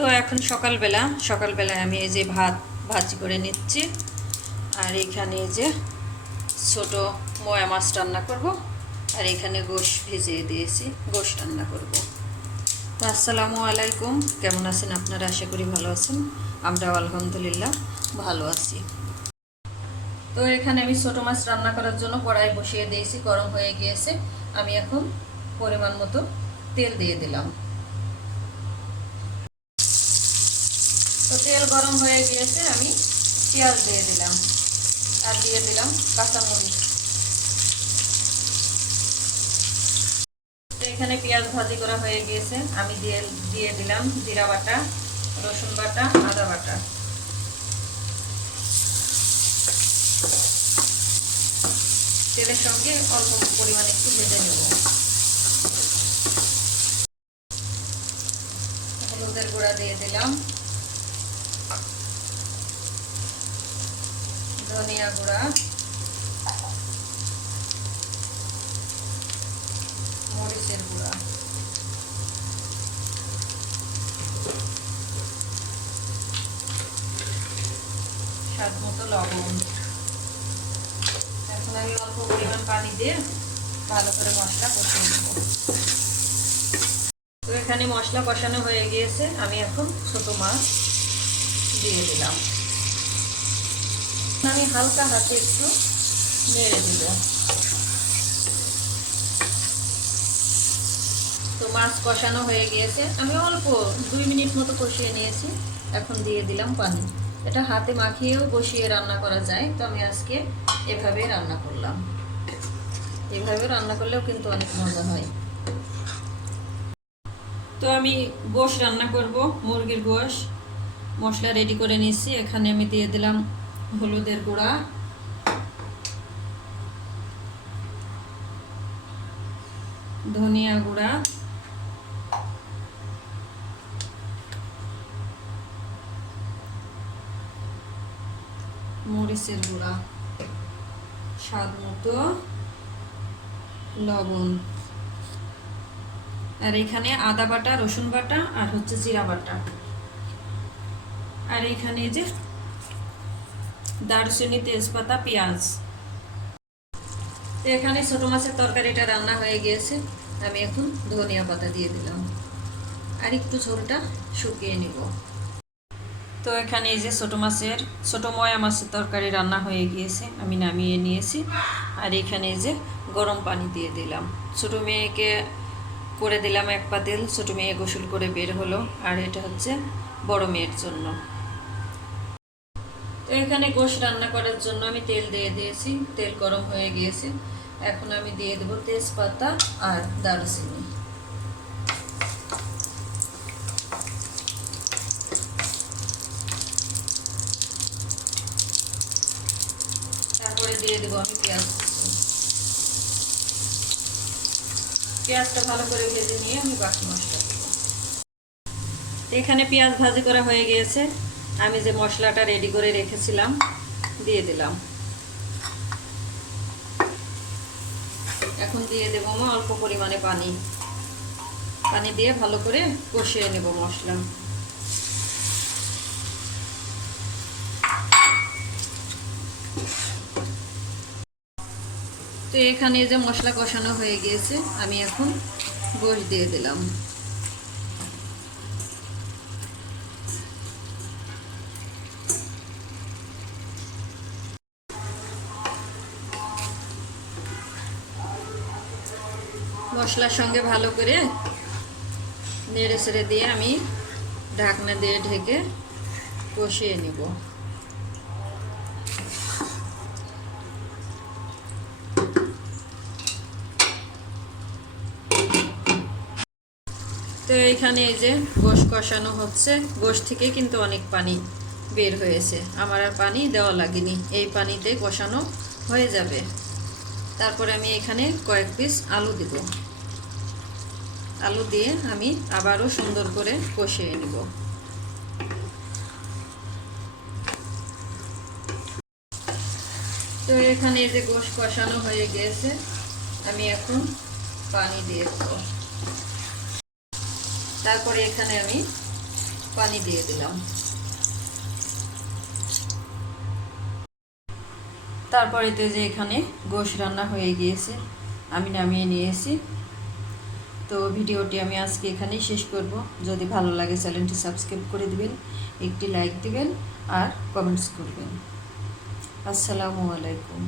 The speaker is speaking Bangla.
তো এখন সকালবেলা, সকালবেলায় আমি এই যে ভাত, ভাজি করে নিচ্ছি। আর এখানে এই যে ছোট ময়া মাছ রান্না করব। আর এখানে গোশ ভিজিয়ে দিয়েছি, গোশ রান্না করব। তো আসসালামু আলাইকুম। কেমন আছেন আপনারা? আশা করি ভালো আছেন। আমরাও আলহামদুলিল্লাহ ভালো আছি। তো এখানে আমি ছোটো মাছ রান্না করার জন্য কড়াই বসিয়ে দিয়েছি, গরম হয়ে গিয়েছে। আমি এখন পরিমাণ মতো তেল দিয়ে দিলাম। তো তেল গরম হয়ে গিয়েছে, আমি পেঁয়াজ দিয়ে দিলাম আর দিয়ে দিলাম কাঁচামরিচ। এখানে পেঁয়াজ ভাজি করা হয়ে গিয়েছে, আমি দিয়ে দিয়ে দিলাম জিরা বাটা, রসুন বাটা, আদা বাটা। তেলের সঙ্গে অল্প পরিমাণে একটু ভেজে নেব। হলুদের গুঁড়া দিয়ে দিলাম। ধনিয়া গুঁড়া। মরিচের গুঁড়া। স্বাদ মতো লবণ। এখন আমি অল্প পরিমাণ পানি দিয়ে ভালো করে মশলা কষিয়ে নেব। তো এখানে মশলা কষানো হয়ে গিয়েছে। আমি এখন ছোট মাছ দিয়ে দিলাম। আমি হালকা হাতে একটু নেড়ে দিব। তো মাছ কষানো হয়ে গিয়েছে। আমি অল্প দুই মিনিট মতো কষিয়ে নিয়েছি। এখন দিয়ে দিলাম পানি। এটা হাতে মাখিয়েও বসিয়ে রান্না করা যায়। তো আমি আজকে এভাবে রান্না করলাম। এভাবে রান্না করলেও কিন্তু অনেক মজা হয়। তো আমি গোশ রান্না করব, মুরগির গোশ। মশলা রেডি করে নিয়েছি। এখানে আমি দিয়ে দিলাম হলুদের গুঁড়া। ধনিয়া গুঁড়া। মরিচের গুঁড়া। স্বাদ মতো লবণ। আর এখানে আদা বাটা, রসুন বাটা আর হচ্ছে জিরা বাটা। আর এখানে যে দারচিনি, তেজপাতা, পেঁয়াজ। তো এখানে ছোটো মাছের তরকারিটা রান্না হয়ে গিয়েছে। আমি এখন ধনিয়া পাতা দিয়ে দিলাম। আর একটু ঝোলটা শুকিয়ে নিব। তো এখানে এই যে ছোটো মাছের, ছোটো ময়া মাছের তরকারি রান্না হয়ে গিয়েছে। আমি নামিয়ে নিয়েছি। আর এখানে এই যে গরম পানি দিয়ে দিলাম। ছোটো মেয়েকে করে দিলাম এক পাতিল। ছোটো মেয়ে গোসল করে বের হলো। আর এটা হচ্ছে বড় মেয়ের জন্য। তো এখানে গোশ রান্না করার জন্য আমি তেল দিয়ে দিয়েছি। তেল গরম হয়ে গিয়েছে। এখন আমি দিয়ে দেবো তেজপাতা আর দারুচিনি। তারপরে দিয়ে দেবো আমি পেঁয়াজ। পেঁয়াজটা ভালো করে ভেজে নিয়ে আমি বাকি মশলা দেবো এখানে পেঁয়াজ ভাজি করা হয়ে গিয়েছে। আমি যে মশলাটা রেডি করে রেখেছিলাম, দিয়ে দিলাম। এখন দিয়ে দেবো মা অল্প পরিমাণে পানি। পানি দিয়ে ভালো করে কষিয়ে নেব মশলা। তো এখানে যে মশলা কষানো হয়ে গিয়েছে, আমি এখন গোশ দিয়ে দিলাম। মশলার সঙ্গে ভালো করে নেড়ে ছেড়ে দিয়ে আমি ঢাকনা দিয়ে ঢেকে কষিয়ে নিব। তো এইখানে এই যে গোশ কষানো হচ্ছে, গোশ থেকে কিন্তু অনেক পানি বের হয়েছে। আমার আর পানি দেওয়া লাগেনি। এই পানিতে কষানো হয়ে যাবে। তারপরে আমি এখানে কয়েক পিস আলু দিব। আলু দিয়ে আমি আবারও সুন্দর করে কষিয়ে নিব। তো এখানে যে গোশ কষানো হয়ে গিয়েছে আমি এখন পানি দিয়ে দেবো। তারপরে এখানে আমি পানি দিয়ে দিলাম। তারপরে তো যে এখানে গোশ রান্না হয়ে গিয়েছে, আমি নামিয়ে নিয়েছি। তো ভিডিওটি আমি আজকে এখানেই শেষ করব। যদি ভালো লাগে চ্যানেলটি সাবস্ক্রাইব করে দিবেন, একটি লাইক দিবেন আর কমেন্টস করবেন। আসসালামু আলাইকুম।